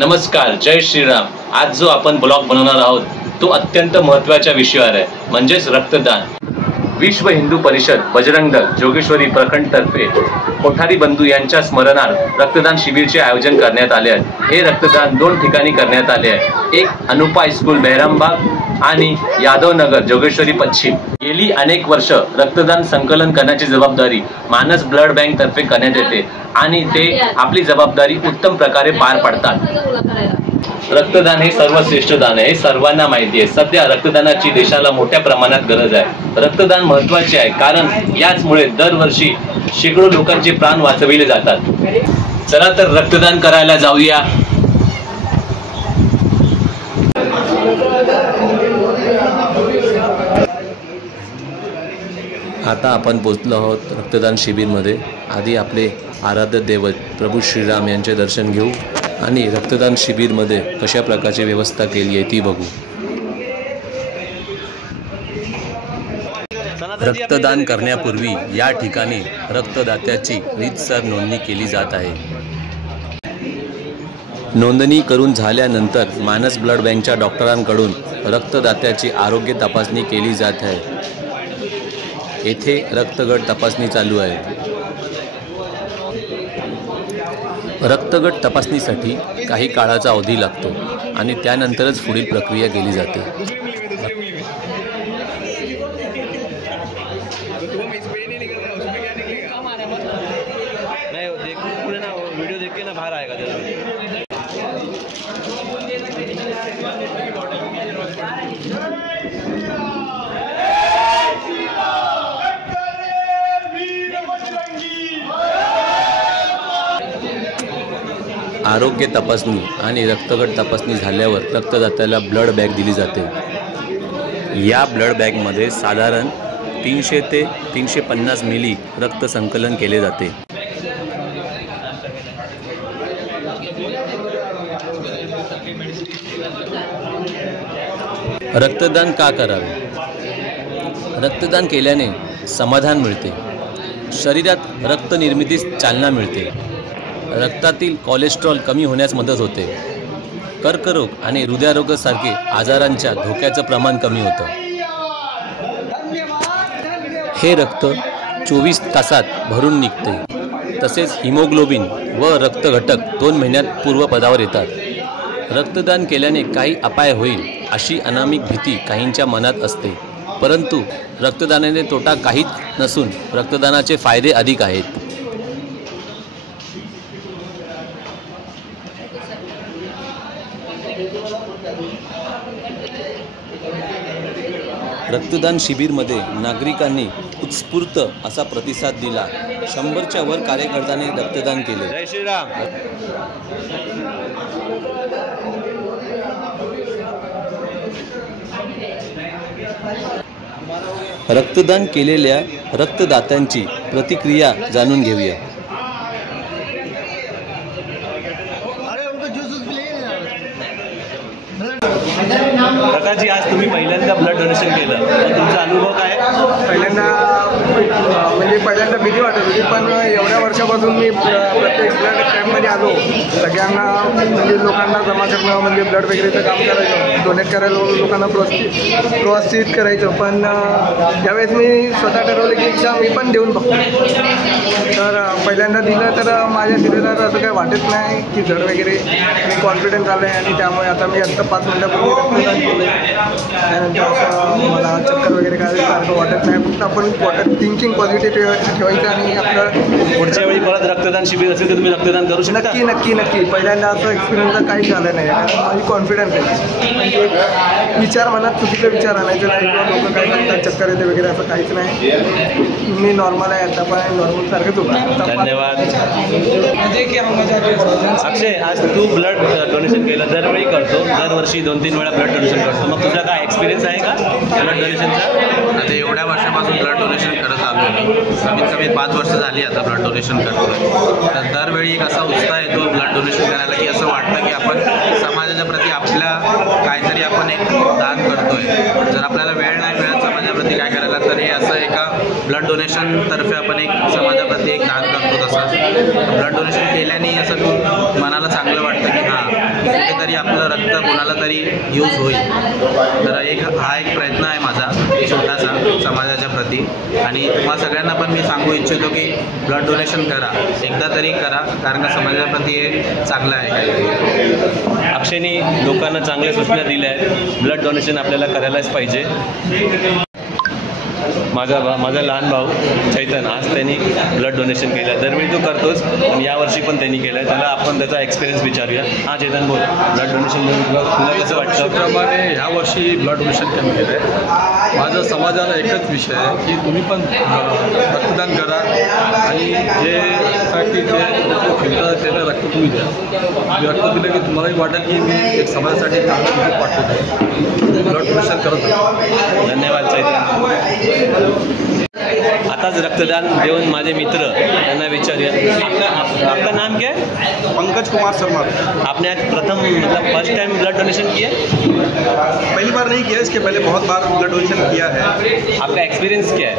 नमस्कार, जय श्रीराम। आज जो आपण ब्लॉग बनवणार आहोत तो अत्यंत महत्त्वाच्या विषयावर आहे, म्हणजेच रक्तदान। विश्व हिंदू परिषद बजरंग दल जोगेश्वरी प्रखंड तर्फे कोठारी बंधू यांच्या स्मरणार्थ रक्तदान शिबिरचे आयोजन करण्यात आले आहे। हे रक्तदान 2 ठिकाणी करण्यात आले आहे, एक अनुपा स्कूल बेहरामबाग आणि यादव नगर जोगेश्वरी पश्चिम। गेली अनेक वर्ष रक्तदान संकलन करण्याची जबाबदारी मानस ब्लड बँक तर्फे करण्यात येते आणि ते आपली जबाबदारी उत्तम प्रकारे पार पाडतात। रक्तदान हे सर्वश्रेष्ठ दान आहे, हे सर्वांना माहिती आहे। सध्या रक्तदानाची देशाला मोठ्या प्रमाणात गरज आहे। रक्तदान महत्त्वाचे आहे कारण याचमुळे दरवर्षी शेकडो लोकांचे प्राण वाचविले जातात। चला तर रक्तदान करायला जाऊया। आता आपण पोहोचलो आहोत रक्तदान शिबिरमध्ये। आधी आपले आराध्य दैवत प्रभू श्रीराम यांचे दर्शन घेऊ आणि रक्तदान शिबिरमध्ये कशा प्रकारची व्यवस्था केली आहे ती बघू। रक्तदान करण्यापूर्वी या ठिकाणी रक्तदात्याची रीतसर नोंदणी केली जात आहे। नोंदणी करून झाल्यानंतर मानस ब्लड बँकच्या डॉक्टरांकडून रक्तदात्याची आरोग्य तपासणी केली जात आहे। येथे रक्तगट तपासणी चालू आहे। रक्तगट तपासणीसाठी काही काळाचा अवधी लागतो आणि त्यानंतरच पुढील प्रक्रिया केली जाते। वीडियो देख के ना बाहर आएगा। आरोग्य तपासणी आणि रक्तगट तपासणी झाल्यावर रक्तदात्याला ब्लड बॅग दिली जाते। या ब्लड बॅगमध्ये साधारण 300 ते 350 मिली रक्त संकलन केले जाते। रक्तदान का करावे? रक्तदान केल्याने समाधान मिळते, शरीरात रक्त निर्मितीस चालना मिळते, रक्तातील कोलेस्ट्रॉल कमी होण्यास मदत होते, कर्करोग आणि हृदयरोगासारखे आजारांच्या धोक्याचं प्रमाण कमी होतं। हे रक्त 24 तासात भरून निघते। तसेच हिमोग्लोबिन व रक्त घटक 2 महिन्यात पूर्वपदावर येतात। रक्तदान केल्याने काही अपाय होईल अशी अनामिक भीती काहींच्या मनात असते, परंतु रक्तदानाने तोटा काहीच नसून रक्तदानाचे फायदे अधिक आहेत। रक्तदान शिबिरमध्ये नागरिकांनी उत्स्फूर्त असा प्रतिसाद दिला। 100च्या वर कार्यकर्त्यांनी रक्तदान केले। जय श्रीराम। रक्तदान केलेल्या रक्तदात्यांची प्रतिक्रिया जाणून घेऊया। प्रकाशजी, आज तुम्ही पहिल्यांदा ब्लड डोनेशन केलं, तुमचा अनुभव काय? पहिल्यांदा भीती वाटत होती, पण एवढ्या वर्षापासून मी प्रत्येक ब्लड कॅम्पमध्ये आलो। सगळ्यांना लोकांना जमा करणं ब्लड वगैरेचं काम करायचं, डोनेट करायला लोकांना प्रोत्साहित करायचं। पण ज्यावेळेस मी स्वतः ठरवलं की एकदा मी पण देऊन बघतो, तर पहिल्यांदा दिलं तर माझ्या शरीरात असं काही वाटत नाही की जड वगैरे, मी कॉन्फिडन्स आलं आहे आणि त्यामुळे आता मी आत्ता 5 मिनिटापूर्वी रक्तदान केलं आहे। त्यानंतर असं मला चक्कर वगैरे काय सारखं वाटत नाही। फक्त आपण थिंकिंग पॉझिटिव्ह ठेवायचं आणि आपलं पुढच्या वेळी परत रक्तदान शिबिर असेल तर तुम्ही रक्तदान करू शकता? नक्की। पहिल्यांदा असं एक्सपिरियन्स काहीच झालं नाही, कारण माझी कॉन्फिडन्स आहे। म्हणजे विचार मनात चुकीचे विचार आणायचे नाही किंवा लोक काय करतात चक्कर येते वगैरे असं काहीच नाही। मी नॉर्मल आहे, आता पण नॉर्मल सारखंच होतं। धन्यवाद। अक्षय, आज तू ब्लड डोनेशन केलं, दरवेळी करतो, दरवर्षी 2-3 वेळा ब्लड डोनेशन करतो, मग तुझा काय एक्सपिरियन्स आहे का ब्लड डोनेशनचा? आता एवढ्या वर्षापासून ब्लड डोनेशन करत आलो आहे मी, कमीत कमी 5 वर्ष झाली आता ब्लड डोनेशन करतोय। तर दरवेळी एक असा उत्साह येतो ब्लड डोनेशन करायला की असं वाटतं की आपण समाजाच्या प्रती आपल्या काहीतरी आपण एक दान करतोय। जर आपल्याला वेळ नाही मिळत समाजाप्रती काय करायला, तर हे असं एका ब्लड डोनेशन तर्फे आपण एक समाजाप्रती एक दान करतो। तसं ब्लड डोनेशन केल्याने असं खूप मनाला चांगलं वाटतं की हां तरी आपलं रक्त कोणाला तरी यूज होईल. तर हा एक प्रयत्न आहे माझा छोटासा समाजाच्या प्रती. आणि तुम्हाला सगळ्यांना पण मी सांगू इच्छितो की ब्लड डोनेशन करा, एकदा तरी करा, कारण का समाजाच्या प्रती हे चांगलं आहे काहीतरी. अक्षयनी लोकांना चांगल्या सूचना दिल्या आहेत. ब्लड डोनेशन आपल्याला करायलाच पाहिजे. माझा लहान भाऊ चैतन आज त्यांनी ब्लड डोनेशन केलं. दरवेळी तो करतोच, पण यावर्षी पण त्यांनी केलं. त्याला आपण त्याचा एक्सपिरियन्स विचारूया. हां चैतन बोल, ब्लड डोनेशन तुला कसं वाटतं? प्रमाणे ह्यावर्षी ब्लड डोनेशन कॅम्प केलं आहे. माझा समाजाला एकच विषय आहे की तुम्ही पण रक्तदान करा आणि जे फिरतात त्याला रक्त तुम्ही द्या. रक्त दिलं की तुम्हालाही वाटेल की मी एक समाजासाठी चांगलं वाटत आहे. ब्लड डोनेशन करत आहे. धन्यवाद चैतन. आताच रक्तदान देऊन माझे मित्र त्यांना विचारूया. आपका नाम क्या है? पंकज कुमार शर्मा। आपने आज प्रथम मतलब फर्स्ट टाइम ब्लड डोनेशन किया? पहली बार नहीं किया, इसके पहले बहुत बार ब्लड डोनेशन किया है। आपका एक्सपीरियंस क्या है?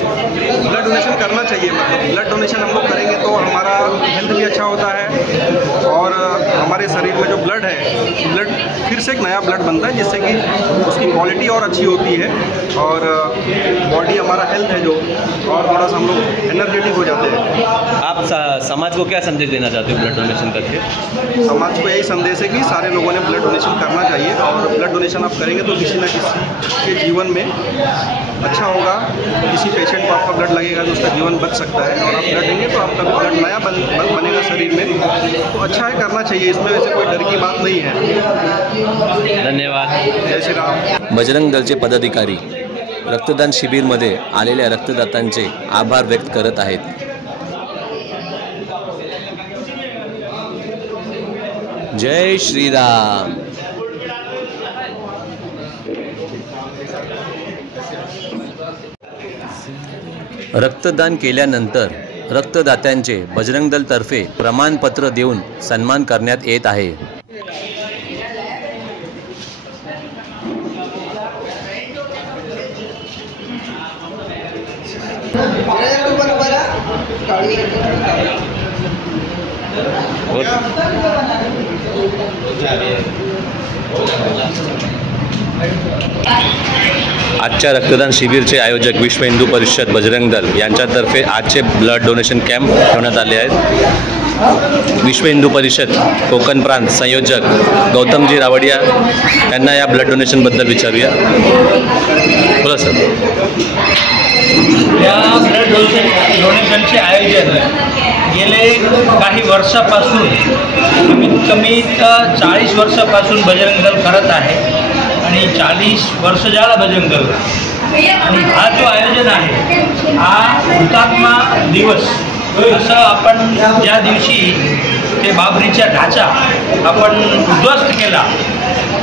ब्लड डोनेशन करना चाहिए, मतलब ब्लड डोनेशन हम लोग करेंगे तो हमारा हेल्थ भी अच्छा होता है और हमारे शरीर में जो ब्लड है, ब्लड फिर से एक नया ब्लड बनता है जिससे कि उसकी क्वालिटी और अच्छी होती है और बॉडी हमारा हेल्थ है जो और थोड़ा सा हम लोग एनर्जेटिक हो जाते हैं। आप समाज को क्या संदेश देना चाहते हो ब्लड डोनेशन करके? समाज को यही संदेश है कि सारे लोगों ने ब्लड डोनेशन करना चाहिए और ब्लड डोनेशन आप करेंगे तो किसी न किसी के जीवन में अच्छा होगा। किसी पेशेंट को आपका ब्लड लगेगा तो उसका जीवन बच सकता है और आप ब्लड देंगे तो आपका भी ब्लड नया बनेगा शरीर में, तो अच्छा है, करना चाहिए। इसमें वैसे कोई डर की बात नहीं है। धन्यवाद। जय श्री राम। बजरंग दलचे पदाधिकारी रक्तदान शिबिरमध्ये आलेल्या रक्तदात्यांचे आभार व्यक्त करत आहेत. जय श्रीराम. रक्तदान केल्यानंतर रक्तदात्यांचे बजरंग दल तर्फे प्रमाणपत्र देऊन सन्मान करण्यात येत आहे. आजच्या रक्तदान शिबिरचे आयोजक विश्व हिंदू परिषद बजरंग दल यांच्यातर्फे आजचे ब्लड डोनेशन कॅम्प ठेवण्यात आले आहेत. विश्व हिंदू परिषद कोकण प्रांत संयोजक गौतमजी रावडिया यांना या ब्लड डोनेशनबद्दल विचारूया. बोला सर. या ब्लड डोनेशनचे आयोजन गेले काही वर्षापासून, कमीत कमी 40 वर्षापासून बजरंग दल करत आहे आणि 40 वर्ष झाला बजरंग दल. आणि हा जो आयोजन आहे हा हुतात्मा दिवस, असं आपण ज्या दिवशी ते बाबरीचा ढाचा आपण उद्ध्वस्त केला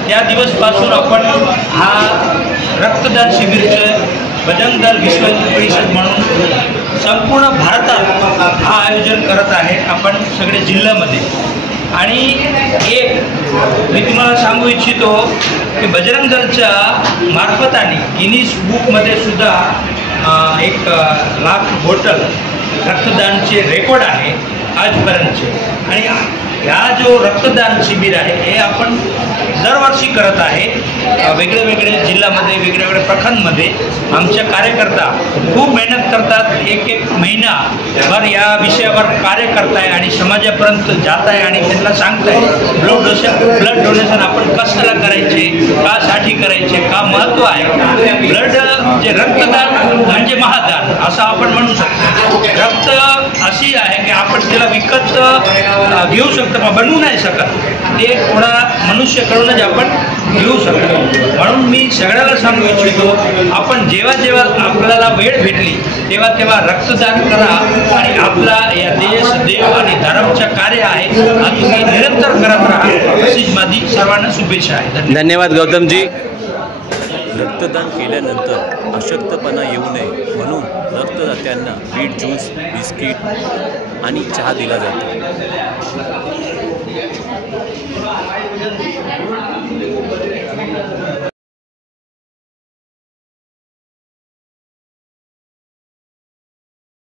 त्या दिवसपासून आपण हा रक्तदान शिबिरचं बजरंग दल विश्व हिंदू परिषद म्हणून संपूर्ण भारतात हा आयोजन करत आहे. आपण सगळे जिल्ह्यामध्ये. आणि एक मी तुम्हाला सांगू इच्छितो की बजरंग दलच्या मार्फताने गिनीज बुकमध्ये सुद्धा 1 लाख बॉटल रक्तदानचे रेकॉर्ड आहे आजपर्यंतचे. आणि ह्या जो रक्तदान शिबिर आहे हे आपण दरवर्षी करत आहे. वेगळे वेगळे जिल्ह्यामध्ये, वेगवेगळ्या प्रखंडमध्ये आमचे कार्यकर्ता खूप मेहनत करतात. एक महिनाभर या विषयावर कार्य करताय आणि समाजापर्यंत जात आहे आणि त्यांना सांगताय ब्लड डोनेशन आपण कशाला करायचे, कासाठी करायचे, का महत्त्व आहे. ब्लड जे रक्तदान म्हणजे महादान असं आपण म्हणू शकतो. रक्त अशी आहे की आपण त्याला विकत घेऊ शकतो, बनवू नाही शकत. ते थोडा मनुष्यकडूनच आपण घेऊ शकतो. म्हणून मी सगळ्याला सांगू इच्छितो, आपण जेव्हा जेव्हा आपल्याला वेळ भेटली तेव्हा तेव्हा रक्तदान करा आणि आपला या देश, देव आणि धर्मचं कार्य आहे हा तुम्ही निरंतर करत राहा. अशीच माझी सर्वांना शुभेच्छा आहे. धन्यवाद गौतमजी. रक्तदान केल्यानंतर अशक्तपणा येऊ नये म्हणून रक्तदात्यांना बीट ज्यूस, बिस्किट आणि चहा दिला जातो.